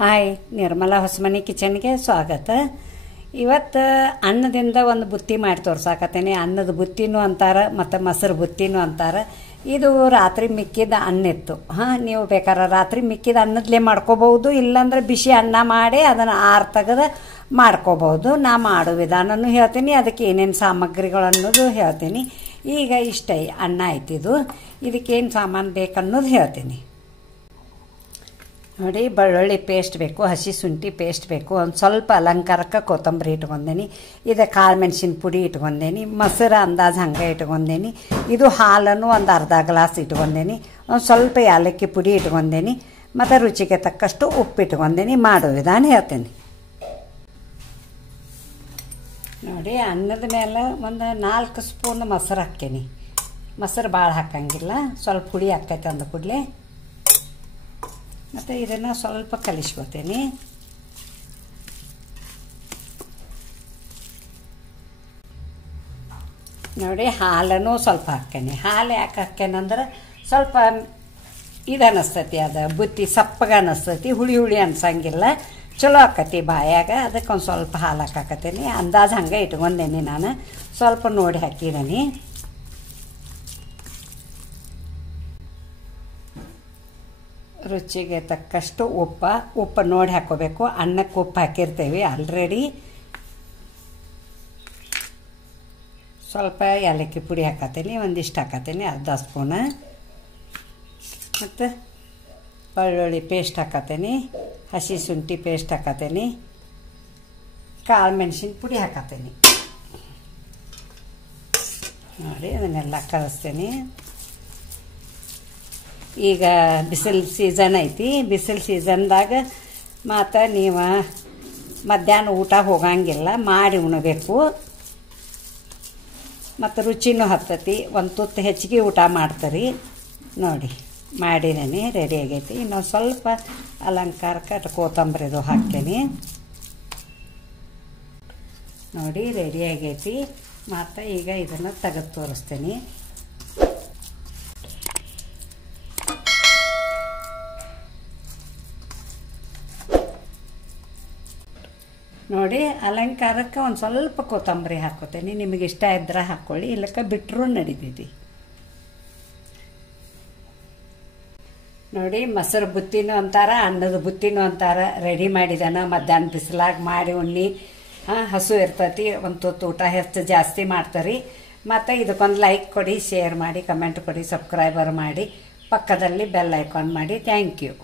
Hi, Nirmala Hosamani ಕಿಚನ್ಗೆ ಸ್ವಾಗತ. ಇವತ್ತು ಅನ್ನದಿಂದ ಒಂದು ಬುತ್ತಿ ಮಾಡಿ ತೋರ್ಸಾಕತ್ತೇನೆ. ಅನ್ನದ ಬುತ್ತಿನೂ ಅಂತಾರೆ ಮತ್ತು ಮೊಸರು ಬುತ್ತಿನೂ ಅಂತಾರೆ. ಇದು ರಾತ್ರಿ ಮಿಕ್ಕಿದ ಅನ್ನ ಇತ್ತು. ನೀವು ಬೇಕಾದ್ರೆ ರಾತ್ರಿ ಮಿಕ್ಕಿದ ಅನ್ನದಲ್ಲೇ ಮಾಡ್ಕೋಬಹುದು, ಇಲ್ಲಾಂದ್ರೆ ಬಿಸಿ ಅನ್ನ ಮಾಡಿ ಅದನ್ನು ಆರು ತೆಗೆದು ಮಾಡ್ಕೋಬಹುದು. ನಾ ಮಾಡೋ ವಿಧಾನನೂ ಹೇಳ್ತೀನಿ, ಅದಕ್ಕೆ ಏನೇನು ಸಾಮಗ್ರಿಗಳು ಅನ್ನೋದು ಹೇಳ್ತೀನಿ. ಈಗ ಇಷ್ಟ ಅನ್ನ ಆಯ್ತಿದು, ಇದಕ್ಕೇನು ಸಾಮಾನು ಬೇಕನ್ನೋದು ಹೇಳ್ತೀನಿ. ನೋಡಿ, ಬೆಳ್ಳುಳ್ಳಿ ಪೇಸ್ಟ್ ಬೇಕು, ಹಸಿ ಶುಂಠಿ ಪೇಸ್ಟ್ ಬೇಕು, ಒಂದು ಸ್ವಲ್ಪ ಅಲಂಕಾರಕ್ಕೆ ಕೊತ್ತಂಬರಿ ಇಟ್ಕೊಂಡೇನಿ, ಇದು ಕಾಳು ಮೆಣಸಿನ ಪುಡಿ ಇಟ್ಕೊಂಡೇನಿ, ಮೊಸರು ಅಂದಾಜು ಹಂಗೆ ಇಟ್ಕೊಂಡೇನಿ, ಇದು ಹಾಲನ್ನು ಒಂದು ಅರ್ಧ ಗ್ಲಾಸ್ ಇಟ್ಕೊಂಡೇನಿ, ಒಂದು ಸ್ವಲ್ಪ ಏಲಕ್ಕಿ ಪುಡಿ ಇಟ್ಕೊಂಡೇನಿ, ಮತ್ತು ರುಚಿಗೆ ತಕ್ಕಷ್ಟು ಉಪ್ಪು ಇಟ್ಕೊಂಡೇನಿ. ಮಾಡೋ ವಿಧಾನ ಹೇಳ್ತೇನೆ ನೋಡಿ. ಅನ್ನದ ಮೇಲೆ ಒಂದು 4 ಸ್ಪೂನ್ ಮೊಸರು ಹಾಕ್ತೇನೆ. ಮೊಸರು ಭಾಳ ಹಾಕಂಗಿಲ್ಲ, ಸ್ವಲ್ಪ ಪುಡಿ ಹಾಕೈತೆ ಅಂದ ಕೂಡಲೇ. ಮತ್ತು ಇದನ್ನು ಸ್ವಲ್ಪ ಕಲಿಸ್ಕೊತೀನಿ. ನೋಡಿ, ಹಾಲನ್ನು ಸ್ವಲ್ಪ ಹಾಕ್ತೇನೆ. ಹಾಲು ಯಾಕೆ ಹಾಕ್ತೇನಂದ್ರೆ ಸ್ವಲ್ಪ ಇದು ಅನ್ನಿಸ್ತೈತಿ, ಅದು ಬುತ್ತಿ ಸಪ್ಪಗೆ ಅನ್ನಿಸ್ತೈತಿ, ಹುಳಿ ಹುಳಿ ಅನ್ಸಂಗಿಲ್ಲ, ಚಲೋ ಆಕತಿ ಬಾಯಾಗ. ಅದಕ್ಕೆ ಒಂದು ಸ್ವಲ್ಪ ಹಾಲು ಹಾಕಾಕತ್ತೀನಿ. ಅಂದಾಜು ಹಂಗೆ ಇಟ್ಕೊಂಡೇನಿ ನಾನು, ಸ್ವಲ್ಪ ನೋಡಿ ಹಾಕಿದ್ದೀನಿ. ರುಚಿಗೆ ತಕ್ಕಷ್ಟು ಉಪ್ಪು ನೋಡಿ ಹಾಕೋಬೇಕು. ಅನ್ನಕ್ಕೆ ಉಪ್ಪು ಹಾಕಿರ್ತೇವೆ ಆಲ್ರೆಡಿ. ಸ್ವಲ್ಪ ಏಲಕ್ಕಿ ಪುಡಿ ಹಾಕತ್ತೀನಿ, ಒಂದಿಷ್ಟು ಹಾಕತ್ತೀನಿ, ಅರ್ಧ ಸ್ಪೂನ. ಮತ್ತು ಬೆಳ್ಳುಳ್ಳಿ ಪೇಸ್ಟ್ ಹಾಕತ್ತೀನಿ, ಹಸಿ ಶುಂಠಿ ಪೇಸ್ಟ್ ಹಾಕತ್ತೀನಿ, ಕಾಳು ಮೆಣಸಿನ ಪುಡಿ ಹಾಕತ್ತೀನಿ. ನೋಡಿ, ಅದನ್ನೆಲ್ಲ ಕಲಿಸ್ತೀನಿ. ಈಗ ಬಿಸಿಲು ಸೀಸನ್ ಐತಿ. ಬಿಸಿಲು ಸೀಸನ್ದಾಗ ಮತ್ತು ನೀವು ಮಧ್ಯಾಹ್ನ ಊಟ ಹೋಗಂಗಿಲ್ಲ, ಮಾಡಿ ಉಣಬೇಕು. ಮತ್ತು ರುಚಿನೂ ಹತ್ತತಿ, ಒಂದು ತುತ್ತು ಹೆಚ್ಚಿಗೆ ಊಟ ಮಾಡ್ತೀರಿ. ನೋಡಿ, ಮಾಡಿದ್ದೀನಿ, ರೆಡಿ ಆಗೈತಿ. ಇನ್ನೊಂದು ಸ್ವಲ್ಪ ಅಲಂಕಾರಕ್ಕೆ ಕೊತ್ತಂಬರಿದು ಹಾಕ್ತೀನಿ. ನೋಡಿ, ರೆಡಿ ಆಗೈತಿ. ಮತ್ತು ಈಗ ಇದನ್ನು ತೆಗೆದು ತೋರಿಸ್ತೀನಿ. ನೋಡಿ, ಅಲಂಕಾರಕ್ಕೆ ಒಂದು ಸ್ವಲ್ಪ ಕೊತ್ತಂಬರಿ ಹಾಕೋತೀನಿ. ನಿಮಗೆ ಇಷ್ಟ ಇದ್ರೆ ಹಾಕ್ಕೊಳ್ಳಿ, ಇಲ್ಲಕ್ಕ ಬಿಟ್ಟರೂ ನಡೀತೈತಿ. ನೋಡಿ, ಮೊಸರು ಬುತ್ತಿನೂ ಅಂತಾರೆ, ಅನ್ನದ ಬುತ್ತಿನೂ ಅಂತಾರೆ. ರೆಡಿ ಮಾಡಿದಾನ. ಮಧ್ಯಾಹ್ನ ಬಿಸಿಲಾಗ ಮಾಡಿ ಉಣ್ಣಿ, ಹಸು ಇರ್ತೈತಿ, ಒಂದು ತುತ್ತು ಊಟ ಹೆಚ್ಚು ಜಾಸ್ತಿ ಮಾಡ್ತಾರೆ. ಮತ್ತು ಇದಕ್ಕೊಂದು ಲೈಕ್ ಕೊಡಿ, ಶೇರ್ ಮಾಡಿ, ಕಮೆಂಟ್ ಕೊಡಿ, ಸಬ್ಸ್ಕ್ರೈಬರ್ ಮಾಡಿ, ಪಕ್ಕದಲ್ಲಿ ಬೆಲ್ ಐಕಾನ್ ಮಾಡಿ. Thank you.